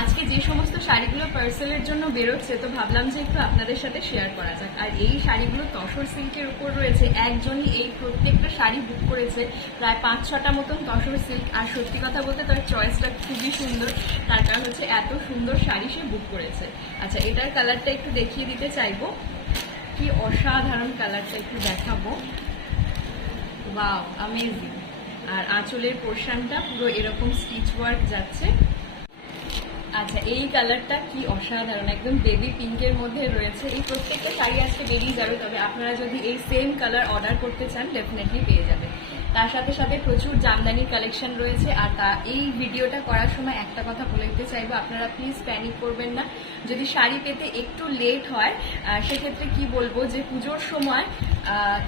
আজকে যে সমস্ত শাড়িগুলো পার্সেলের জন্য বেরোচ্ছে তো ভাবলাম যে একটু আপনাদের সাথে শেয়ার করা যাক। আর এই শাড়িগুলো তসর সিল্কের উপর রয়েছে। একজনই এই প্রত্যেকটা শাড়ি বুক করেছে, প্রায় 5-6টা মতন তসর সিল্ক। আর সত্যি কথা বলতে তার চয়েসটা খুবই সুন্দর, তার কারণ হচ্ছে এত সুন্দর শাড়ি সে বুক করেছে। আচ্ছা, এটার কালারটা একটু দেখিয়ে দিতে চাইবো, কি অসাধারণ কালারটা একটু দেখাবো। Wow, amazing. আর আঁচলের পোর্শনটা পুরো এরকম স্টিচ ওয়ার্ক যাচ্ছে। আচ্ছা, এই কালারটা কি অসাধারণ, একদম বেবি পিঙ্কের মধ্যে রয়েছে। এই প্রত্যেকটা শাড়ি আজকে বেরিয়ে যাবে, তবে আপনারা যদি এই সেম কালার অর্ডার করতে চান ডেফিনেটলি পেয়ে যাবেন। তার সাথে সাথে প্রচুর জামদানির কালেকশন রয়েছে। আর এই ভিডিওটা করার সময় একটা কথা বলে দিতে চাইবো, আপনারা প্লিজ প্যানিক করবেন না। যদি শাড়ি পেতে একটু লেট হয় সেক্ষেত্রে কি বলবো যে পুজোর সময়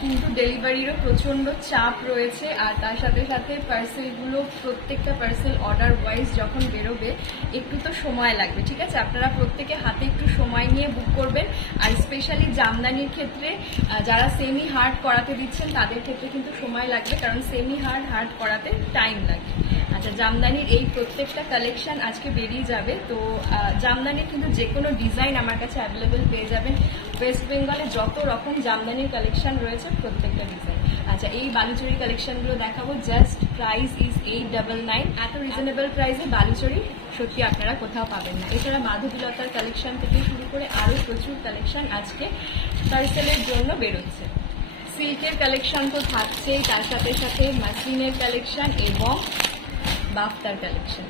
কিন্তু ডেলিভারিরও প্রচণ্ড চাপ রয়েছে। আর তার সাথে সাথে পার্সেলগুলো প্রত্যেকটা পার্সেল অর্ডার ওয়াইজ যখন বেরোবে একটু তো সময় লাগবে, ঠিক আছে? আপনারা প্রত্যেকে হাতে একটু সময় নিয়ে বুক করবেন। আর স্পেশালি জামদানির ক্ষেত্রে যারা সেমি হার্ড করাতে দিচ্ছেন তাদের ক্ষেত্রে কিন্তু সময় লাগবে, কারণ সেমি হার্ড করাতে টাইম লাগে। আচ্ছা, জামদানির এই প্রত্যেকটা কালেকশন আজকে বেরিয়ে যাবে। তো জামদানির কিন্তু যে কোনো ডিজাইন আমার কাছে অ্যাভেলেবেল পেয়ে যাবেন। ওয়েস্ট বেঙ্গলে যত রকম জামদানির কালেকশন রয়েছে প্রত্যেকটা ডিজাইন। আচ্ছা, এই বালুচরি কালেকশনগুলো দেখাবো। Just price is 899। এত রিজনেবল প্রাইসে বালুচরি সত্যি আপনারা কোথাও পাবেন না। এছাড়া মাধবীলতার কালেকশন থেকে শুরু করে আরও প্রচুর কালেকশন আজকে পার্সেলের জন্য বেরোচ্ছে। সিল্কের কালেকশন তো থাকছেই, তার সাথে সাথে মাসলিনের কালেকশন এবং বাফতার কালেকশন।